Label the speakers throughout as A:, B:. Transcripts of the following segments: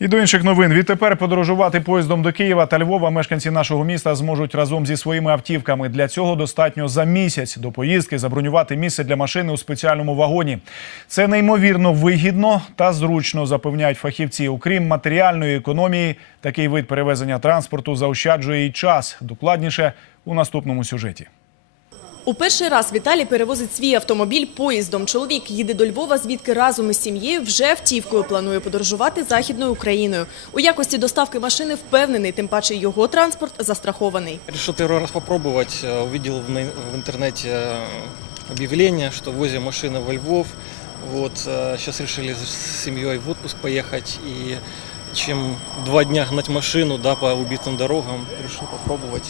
A: І до інших новин. Відтепер подорожувати поїздом до Києва та Львова мешканці нашого міста зможуть разом зі своїми автівками. Для цього достатньо за місяць до поїздки забронювати місце для машини у спеціальному вагоні. Це неймовірно вигідно та зручно, запевняють фахівці. Окрім матеріальної економії, такий вид перевезення транспорту заощаджує і час. Докладніше у наступному сюжеті.
B: У перший раз Віталій перевозить свій автомобіль поїздом. Чоловік їде до Львова, звідки разом із сім'єю вже автівкою планує подорожувати західною Україною. У якості доставки машини впевнений, тим паче його транспорт застрахований.
C: Решил первый раз попробовать. э, Увидел в, на- в интернете э, объявление, что возим машины во Львов. Вот, сейчас решили с семьей в отпуск поехать. И чем два дня гнать машину да, по убитым дорогам, решил попробовать,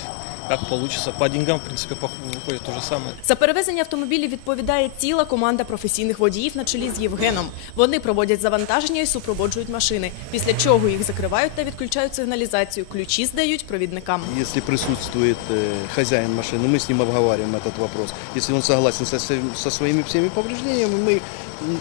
C: как получится. По деньгам, в принципе, пох- выходит то же самое.
B: За перевезення автомобілів відповідає ціла команда професійних водіїв на чолі з Євгеном. Вони проводять завантаження і супроводжують машини, після чого їх закривають та відключають сигналізацію. Ключі здають провідникам.
D: Если присутствует э, хозяин машины, мы с ним обговариваем этот вопрос. Если он согласен со, своим- со своими всеми повреждениями, мы м,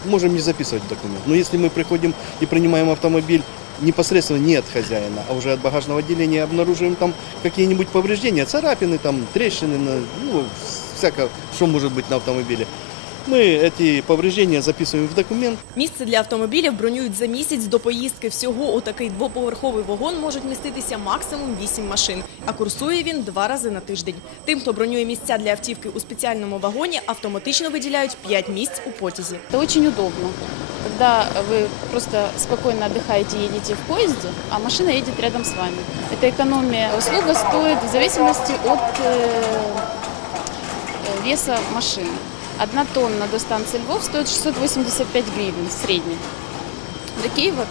D: можем не записывать документ. Но если мы приходим и принимаем автомобиль непосредственно не от хозяина, а уже от багажного отделения, обнаруживаем там какие-нибудь повреждения, царапины, там, трещины, на- ну, всякое, что может быть на автомобиле, мы эти повреждения записываем в документ,
B: Місце для автомобілів бронюють за місяць до поїздки. Всього у такий двоповерховий вагон можуть міститися максимум 8 машин, а курсує він два рази на тиждень. Тим, хто бронює місця для автівки у спеціальному вагоні, автоматично виділяють 5 місць у потязі.
E: Это очень удобно, когда вы просто спокойно отдыхаете, едете в поезде, а машина едет рядом с вами. Эта экономия услуга стоит в зависимости от э, э, веса машины. Одна тонна до станции Львов стоит 685 гривен в среднем. До Киева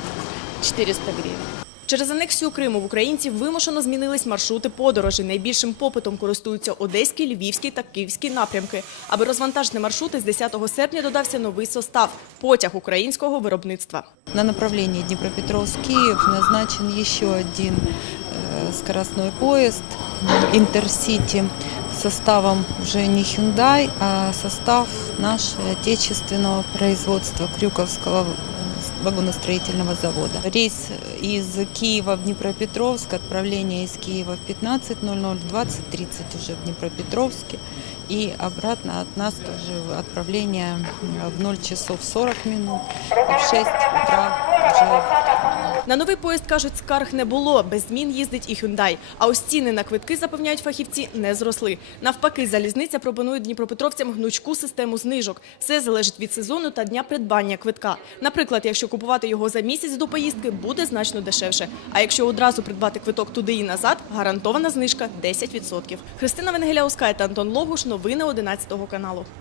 E: 400 гривен.
B: Через анексію Криму в українців вимушено змінились маршрути подорожей. Найбільшим попитом користуються одеський, львівський та київський напрямки. Аби розвантажити маршрути, з 10 серпня додався новий состав – потяг українського виробництва.
F: На направлении Днепропетровск-Киев назначен еще один э, скоростной поезд Интерсити составом уже не Hyundai, а состав наш отечественного производства Крюковского вагоностроительного завода. Рейс из Киева в Днепропетровск, отправление из Киева в 15.00, в 20.30 уже в Днепропетровске. И обратно от нас тоже отправление в 0 часов 40 минут, в 6 утра уже
B: На новий поїзд, кажуть, скарг не було. Без змін їздить і Hyundai. А ось ціни на квитки, запевняють фахівці, не зросли. Навпаки, залізниця пропонує дніпропетровцям гнучку систему знижок. Все залежить від сезону та дня придбання квитка. Наприклад, якщо купувати його за місяць до поїздки, буде значно дешевше. А якщо одразу придбати квиток туди і назад, гарантована знижка 10%. Христина Венгеляускай та Антон Логуш. Новини 11 каналу.